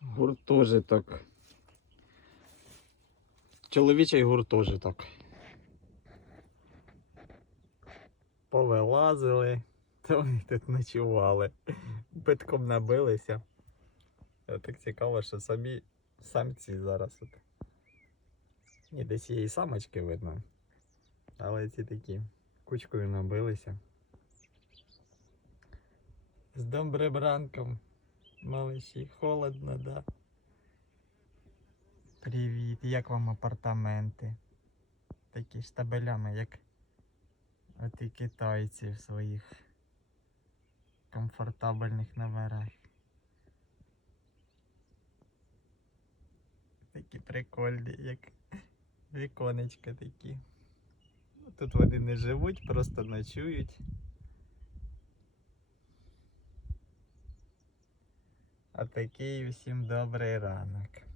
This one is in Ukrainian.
Гуртожиток. Чоловічий гуртожиток. Повилазили, то вони тут ночували. Битком набилися. Е, Так цікаво, що самі самці зараз. Ні, десь є і самочки видно. Але ці такі кучкою набилися. З добрим малиші, холодно, да. Привіт, як вам апартаменти? Такі штабелями, як от і китайці в своїх комфортабельних номерах. Такі прикольні, як віконечка такі. Тут вони не живуть, просто ночують. А такий всім добрий ранок.